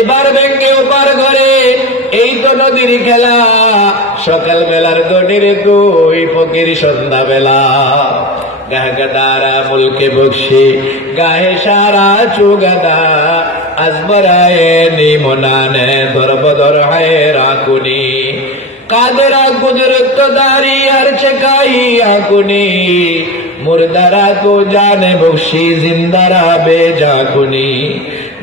এবার ব্যাংকে ওপার ঘরে এই তো নদীর খেলা, সকাল বেলার গডির কই ফকির সন্ধ্যা বেলা। গাহগাদারা মুলকে বক্সি গাহে সারা চুগাদা, আজবরায়ে নিমনানে দরবদর হায় রাকুনি, কাদরা গুজরত দারি আর চেকাই আকুনি, মুর্দারা কো জানে বক্সি জিন্দারা বেজাকুনি।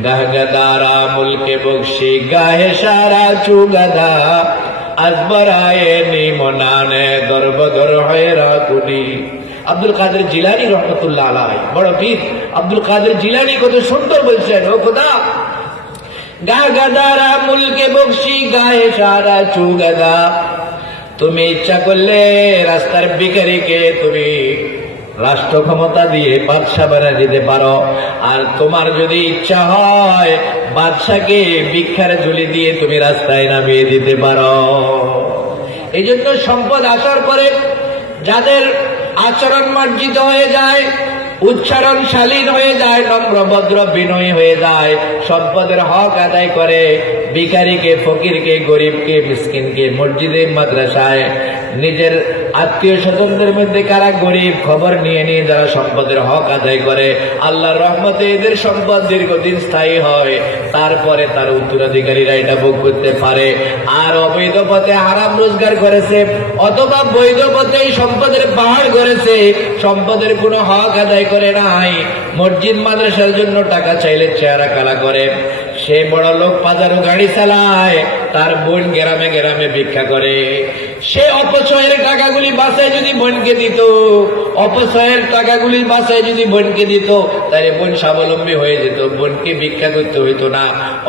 গাহগাদারা মুলকে বক্সি গাহে সারা চুগাদা, আজবরায়ে নিমনানে দরবদর হায় রাকুনি। আব্দুল কাদের জিলানী রহমতুল্লাহ আলাইহি, বড় পীর আব্দুল কাদের জিলানী কত সুন্দর বলছেন, ও খোদা গাহগাদারা মুলকে বক্সি গায়ে সারা চুগাদা, তুমি ইচ্ছা করলে রাস্তার ভিখারিকে তুমি রাষ্ট্র ক্ষমতা দিয়ে বাদশা বানিয়ে দিতে পারো, আর তোমার যদি ইচ্ছা হয় বাদশাকে ভিক্ষার ঝুলি দিয়ে তুমি রাস্তায় নামিয়ে দিতে পারো। এই জন্য সম্পদ আসার পরে যাদের আচরণ মার্জিত হয়ে যায়, উচ্চারণ শালীন হয়ে যায়, নম্র ভদ্র বিনয়ী হয়ে যায়, সম্পদের হক আদায় করে, ভিখারিকে ফকিরকে গরিবকে মিসকিনকে মসজিদে মাদ্রাসায় নিজের আত্মীয় স্বজনদের মধ্যে কারা গরিব খবর নিয়ে নিয়ে যারা সম্পদের হক আদায় করে, আল্লাহর রহমতে এদের সম্পদ দীর্ঘদিন স্থায়ী হয়, তারপরে তার উত্তরাধিকারীরা এটা ভোগ করতে পারে। আর অবৈধ পথে হারাম রোজগার করেছে অথবা বৈধ পথে সম্পদের পাহাড় করেছে, সম্পদের কোনো হক আদায় করে নাই, মসজিদ মাদ্রাসার জন্য টাকা চাইলে চেহারা কালা করে, সে বড় লোক পাজারো গাড়ি চালায়, তার বোন গ্রামে গ্রামে ভিক্ষা করে, সে অপচয়ের টাকাগুলি বাঁচায় যদি বোনকে দিত, অপচয়ের টাকাগুলি বাঁচায় যদি বোনকে দিত, তাহলে বোন স্বাবলম্বী হয়ে যেত, বোনকে ভিক্ষা করতে হইতো না।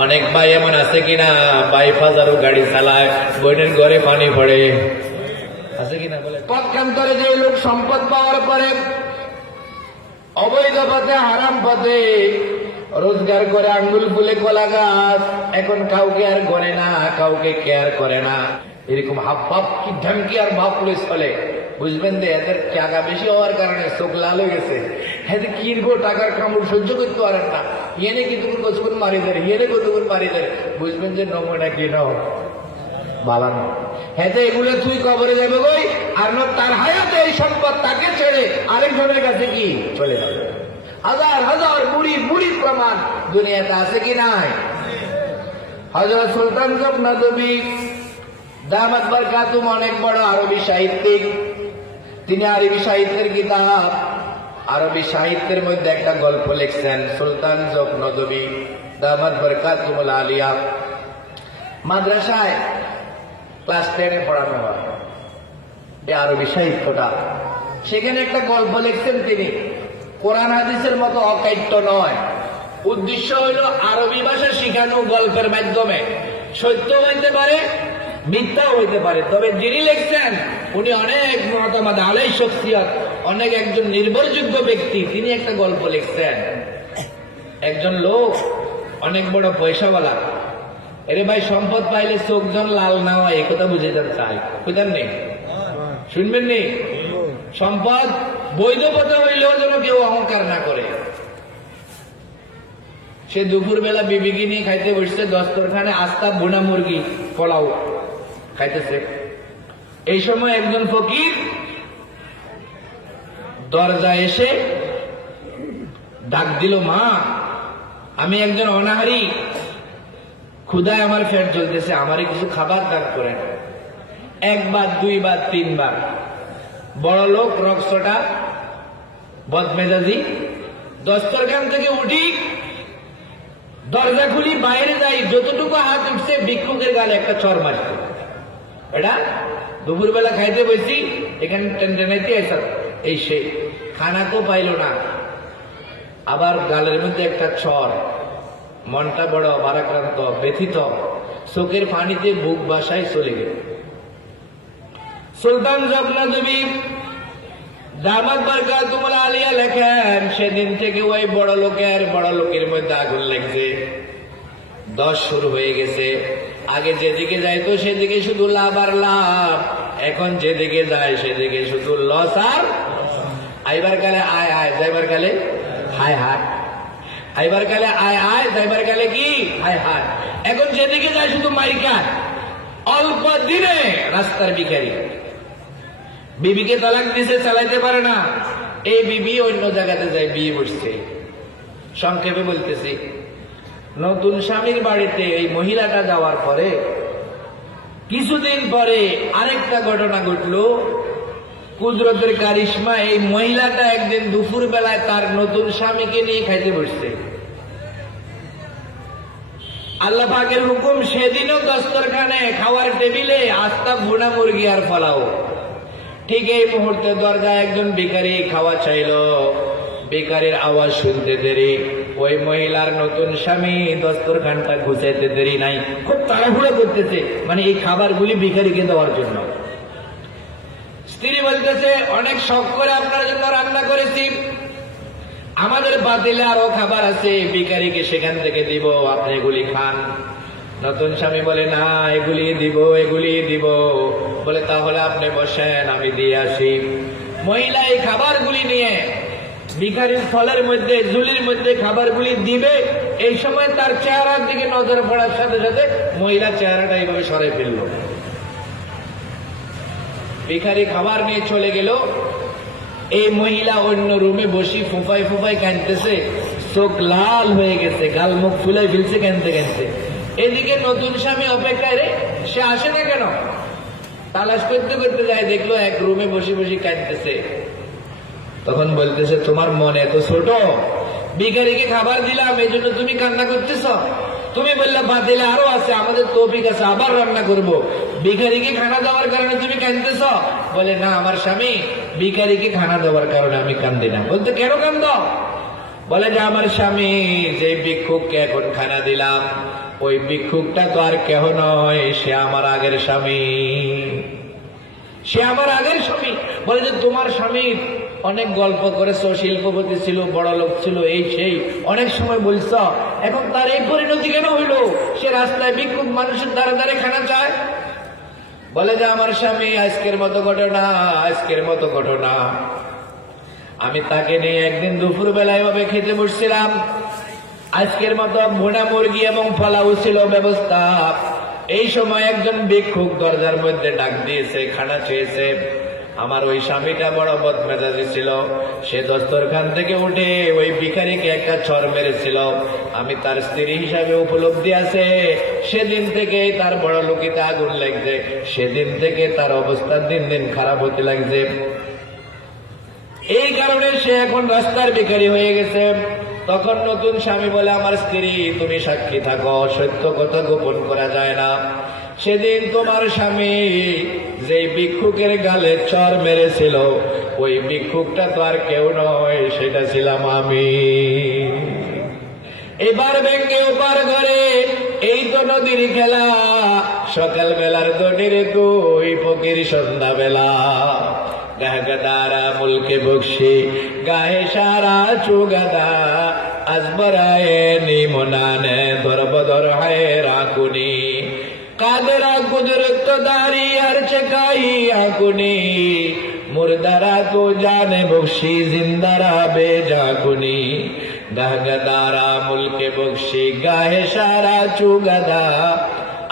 অনেক ভাই এমন আছে কিনা, ভাই পাজারো গাড়ি চালায়, বোনের ঘরে পানি পড়ে, আছে কিনা বলে। পক্ষান্তরে যে লোক সম্পদ পাওয়ার পরে অবৈধ পথে হারাম পথে রোজগার করে আঙ্গুল ফুলে কলা গাছ, এখন কাউকে আর গড়ে না, কাউকে কেয়ার করে না, এরকম হাব ভাব কি ধমকি আর ভাব পুলিশ চলে, বুঝবেন যে এদের টাকা বেশি হওয়ার কারণে চোখ লাল হয়ে গেছে, হ্যাঁ কিনবো টাকার কামড় সহ্য করতে পারেন না, ইয়েনে কতক্ষণ কতক্ষণ মারি দেয়, ইয়েনে কতক্ষণ মারি দেয়, বুঝবেন যে নমুনা কি নাও বালানো, হ্যাঁ এগুলো তুই কবরে যাবে বই, আর তার হায়াতে এই সম্পদ তাকে ছেড়ে আরেকজনের কাছে কি চলে যাবে। হাজার হাজার বুড়ি বুড়ির প্রমাণ দুনিয়াতে আছে কি নাই। হযরত সুলতান নদভী দামাত বরকাতুম অনেক বড় আরবি সাহিত্যিক, তিনি আরবি সাহিত্যের কিতাব আরবি সাহিত্যের মধ্যে একটা গল্প লিখছেন। সুলতান নদভী দামাত বরকাতুমুল আলিয়া মাদ্রাসায় ক্লাস 10 পড়ানো হয়, এই আরবি সাহিত্যটা, সেখানে একটা গল্প লিখছেন তিনি, কোরআন হাদিসের মতো অকাট্য নয়, উদ্দেশ্য হইল আরবি ভাষা শিখানো গল্পের মাধ্যমে, সত্য হইতে পারে মিথ্যাও হইতে পারে, তবে যিনি লিখছেন উনি অনেক মতামত আলাই শখসিয়ত, অনেক একজন নির্ভরযোগ্য ব্যক্তি, তিনি একটা গল্প লিখছেন। একজন লোক অনেক বড় পয়সাওয়ালা, এরে ভাই সম্পদ পাইলে চোখজন লাল না হয় এই কথা বুঝে চাই, বুঝলেন নেই, শুনবেন নি, সম্পদ বৈধ পথে হইলেও যেন কেউ অহংকার না করে। সে দুপুর বেলা বিবিকে নিয়ে খাইতে বসছে, দস্তরখানে আস্তা ভুনা মুরগি পোলাও খাইতেছে, এই সময় একজন ফকির দরজা এসে ডাক দিল, মা আমি একজন অনাহারী, ক্ষুধায় আমার পেট জ্বলতেছে, আমারে কিছু খাবার দান করেন। একবার দুইবার তিনবার, বড় লোক রক্সটা বদমেজাজি, দস্তরখান থেকে উঠি দরজা খুলি বাইরে যাই, যতটুকু হাত উঠছে ভিক্ষুকের গালে একটা চর মারত। এটা দুপুরবেলা খাইতে বসি, এখানে টেনটেনাইতে আসা, এই সে খানা তো পাইল না, আবার গালের মধ্যে একটা চর, মনটা বড় ভারাক্রান্ত ব্যথিত, চোখের পানিতে বুক বাসায় চলে গেল। সুলতান নদভী দামাত বরকাতুমুল আলিয়া লেখেন, সেদিন থেকে ওই বড় লোকের মধ্যে আগুন লেগেছে, দশ শুরু হয়ে গেছে। আগে যেদিকে যাইতো সেদিকে শুধু লাভ আর লাভ, এখন যেদিকে যায় সেদিকে শুধু লস আর আইবার কালে আয় আয়, যাইবার কালে হায় হায়। আইবার কালে আয় আয়, যাইবার কালে কি হায় হায়। এখন যেদিকে যায় শুধু মাইকা। অল্প দিনে রাস্তার ভিখারি। বিবিকে তালাক দিছে, চালাইতে পারে না, এই বিবি অন্য জায়গাতে যায় বিয়ে বসছে। সংক্ষেপে বলতেছি, নতুন স্বামীর বাড়িতে এই মহিলাটা যাওয়ার পরে কিছুদিন পরে আরেকটা ঘটনা ঘটলো। কুদরতের কারিশমা, এই মহিলাটা একদিন দুপুর বেলায় তার নতুন স্বামীকে নিয়ে খাইতে বসছে। আল্লাহ পাকের হুকুম, সেদিনও দস্তরখানে খাওয়ার টেবিলে আস্তা ভুনা মুরগি আর ফলাও। ঠিক এই মুহূর্তে দরজায় একজন ভিখারি খাওয়া চাইল। ভিখারির আওয়াজ শুনতে দেরি, ওই মহিলার নতুন স্বামী দস্তরখানটা গুছাইতে দেরি নাই, খুব তাড়াহুড়ো করতেছে, মানে এই খাবারগুলি ভিখারিকে দেওয়ার জন্য। স্ত্রী বলতেছে, অনেক শখ করে আপনার জন্য রান্না করেছি, আমাদের পাতিলে আরো খাবার আছে, ভিখারিকে সেখান থেকে দিব, আপনি এগুলি খান। নতুন স্বামী বলে, না এগুলি দিব, এগুলি দিব। বলে, তাহলে আপনি বসেন, আমি দিয়ে আসি। মহিলা এই খাবারগুলি নিয়ে ভিখারির ফলের মধ্যে, ঝুলির মধ্যে খাবারগুলি দিবে। এই সময় তার চেহারার দিকে নজর পড়ার সাথে সাথে মহিলার চেহারাটা এইভাবে সরাই ফেলল। ভিখারি খাবার নিয়ে চলে গেল। এই মহিলা অন্য রুমে বসি ফুফাই ফুফাই কাঁদতেছে, চোখ লাল হয়ে গেছে, গাল মুখ ফুলাই ফেলছে কাঁদতে কাঁদতে। এদিকে নতুন স্বামী অপেক্ষায়, রে সে আসে না কেন? তালাশ করতে করতে যায়, দেখলো এক রুমে বসে বসে কাঁদতেছে। তখন বলতেছে, তোমার মন এত ছোট, ভিখারিকে খাবার দিলাম এই জন্য তুমি কান্না করতেছ? তুমি বললে পাতিলে আরো আছে, আমাদের তৌফিক আছে, আবার রান্না করব। ভিখারিকে খানা দেওয়ার কারণে তুমি কাঁদতেছ? বলে, না আমার স্বামী, ভিখারিকে খানা দেওয়ার কারণে আমি কান্দি না। বলতে, কেন কান্দ? বলে যে আমার স্বামী যে ভিক্ষুককে এখন খানা দিলাম, ওই ভিক্ষুকটা তো আর কেহ নয়, সে আমার আগের স্বামী, সে আমার আগের স্বামী। বলে যে তোমার স্বামী অনেক গল্প করেছ, শিল্পপতি ছিল, বড় লোক ছিল, এই সেই অনেক সময় বলছ, এখন তার এই পরিণতি কেন হইল? সে রাস্তায় ভিক্ষুক মানুষের দ্বারা দ্বারে খানা চায়। বলে যে আমার স্বামী আজকের মতো ঘটনা, আজকের মতো ঘটনা, আমি তাকে নিয়ে একদিন দুপুর বেলায় ভাবে খেতে বসছিলাম। আজকের মতো ভুনা মুরগি এবং পোলাও ছিল ব্যবস্থা। এই সময় একজন ভিক্ষুক দরজার মধ্যে ডাক দিয়েছে, খানা চেয়েছে। আমার ওই স্বামীটা বড় বদমেজাজি ছিল, সে দস্তরখান থেকে উঠে ওই ভিখারিকে একটা চর মেরেছিল। আমি তার স্ত্রী হিসাবে উপলব্ধি আছে, সেদিন থেকে তার বড় লোকিতে আগুন লাগছে, সেদিন থেকে তার অবস্থা দিন দিন খারাপ হতে লাগছে। এই কারণে সে এখন রাস্তার ভিখারি হয়ে গেছে। তখন নতুন স্বামী বলে, আমার স্ত্রী তুমি সাক্ষী থাকো, সত্য কথা গোপন করা যায় না। সেদিন তোমার স্বামী যে ভিক্ষুকের গালে চর মেরেছিল, ওই ভিক্ষুকটা তো আর কেউ নয়, সেটা ছিলাম আমি। এবার ব্যাংকে ওপার ঘরে, এই তো নদীর খেলা, সকাল বেলার দনির তুই ফকির সন্ধ্যা বেলা। গাহগাদারা মুলকে বক্সি গায়ে সারা চুগাদা, আজবরায়ে নিমনানে দরবদর হায় রাকুনি, কাদরা কুদরত দারি আর চেকাই আকুনি, মুর্দারা তো জানে বক্সি জিন্দারা বেজাকুনি। গাহগাদারা মুলকে বক্সি গায়ে সারা চুগাদা,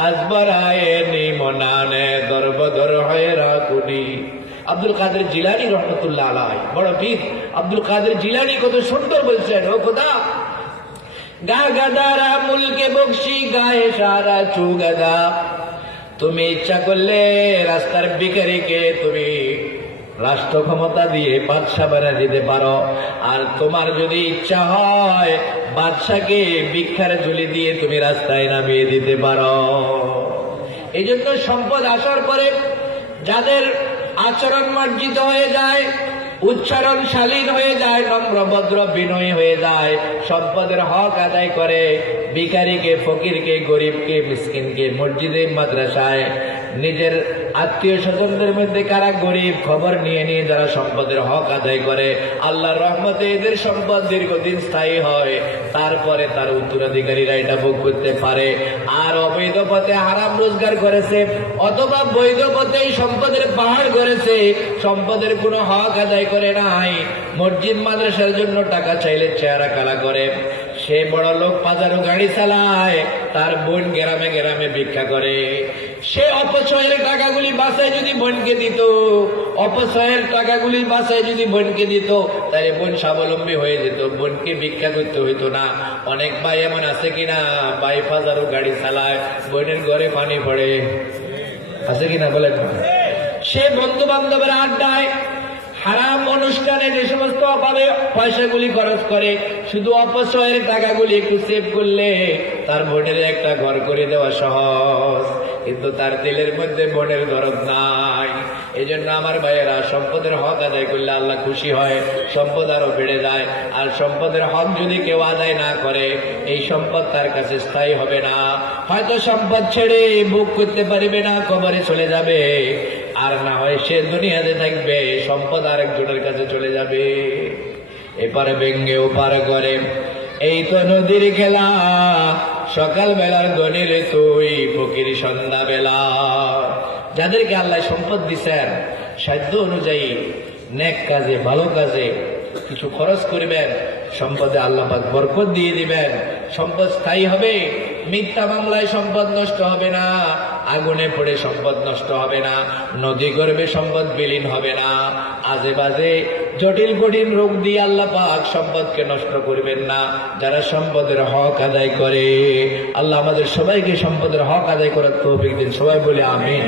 আজবরায়ে নিমনানে দরবদর হায় রাকুনি। আব্দুল কাদের জিলানী রহমতুল্লাহ আলাইহি, বড় পীর আব্দুল কাদের জিলানী কত সুন্দর বলছেন, ও খোদা গাগাদারা মুলকে বক্সি গায়ে সারা চুগাদা, তুমি ইচ্ছা করলে রাস্তার ভিখারিকে তুমি রাষ্ট্র ক্ষমতা দিয়ে বাদশা বানিয়ে দিতে পারো, আর তোমার যদি ইচ্ছা হয় বাদশাকে ভিক্ষার ঝুলি দিয়ে তুমি রাস্তায় নামিয়ে দিতে পারো। এই জন্য সম্পদ আসার পরে যাদের আচরণ মার্জিত হয়ে যায়, উচ্চারণ শালীন হয়ে যায়, নম্র ভদ্র বিনয়ী হয়ে যায়, সম্পদের হক আদায় করে, ভিখারিকে, ফকিরকে, গরিবকে, মিসকিনকে মসজিদে মাদ্রাসায় নিজের আত্মীয় স্বজনদের মধ্যে কারা গরিব খবর নিয়ে নিয়ে যারা সম্পদের হক আদায় করে, আল্লাহর রহমতে এদের সম্পদ দীর্ঘদিন স্থায়ী হয়, তারপরে তার উত্তরাধিকারীরা এটা ভোগ করতে পারে। আর অবৈধ পথে হারাম রোজগার করেছে অথবা বৈধ পথে সম্পদের পাহাড় করেছে, সম্পদের কোনো হক আদায় করে নাই, মসজিদ মাদ্রাসার জন্য টাকা চাইলে চেহারা কালা করে, সে বড় লোক 5,000 গাড়ি চালায়, তার বোন গ্রামে গ্রামে ভিক্ষা করে। সে অপচয়ের টাকাগুলি বাঁচায় যদি বোনকে দিত, অপচয়ের টাকাগুলি বাঁচায় যদি বোনকে দিত, তাহলে বোন স্বাবলম্বী হয়ে যেত, বোনকে ভিক্ষা করতে হইতো না। অনেক ভাই এমন আছে কিনা, ভাই 5,000 গাড়ি চালায়, বোনের ঘরে পানি পড়ে, আছে কিনা বলেন? সে বন্ধু বান্ধবের আড্ডায়, হারাম অনুষ্ঠানে যে সমস্ত অভাবে পয়সাগুলি খরচ করে, শুধু অপচয়ের টাকাগুলি একটু সেভ করলে তার বোনের একটা ঘর করে দেওয়া সহজ, কিন্তু তার দিলের মধ্যে বোনের দরদ নাই। এই জন্য আমার ভাইয়েরা, সম্পদের হক আদায় করলে আল্লাহ খুশি হয়, সম্পদ আরো বেড়ে যায়। আর সম্পদের হক যদি কেউ আদায় না করে, এই সম্পদ তার কাছে স্থায়ী হবে না। হয়তো সম্পদ ছেড়ে ভোগ করতে পারবে না, কবরে চলে যাবে, আর না হয় সে দুনিয়াতে থাকবে, সম্পদ আরেকজনের কাছে চলে যাবে। এপারে ভেঙ্গে ওপার করে, এই তো নদীর খেলা, সকাল বেলার গণির তুই ফকির সন্ধ্যা বেলা। যাদেরকে আল্লাহ সম্পদ দিচ্ছেন, সাধ্য অনুযায়ী নেক কাজে, ভালো কাজে কিছু খরচ করবেন, সম্পদে আল্লাহ পাক বরকত দিয়ে দিবেন, সম্পদ স্থায়ী হবে। মিথ্যা মামলায় সম্পদ নষ্ট হবে না, আগুনে পড়ে সম্পদ নষ্ট হবে না, নদী গর্ভে সম্পদ বিলীন হবে না, আজে বাজে জটিল কঠিন রোগ দিয়ে আল্লাহ পাক সম্পদকে নষ্ট করবেন না। যারা সম্পদের হক আদায় করে, আল্লাহ আমাদের সবাইকে সম্পদের হক আদায় করার তৌফিক দিন। সবাই বলে আমিন।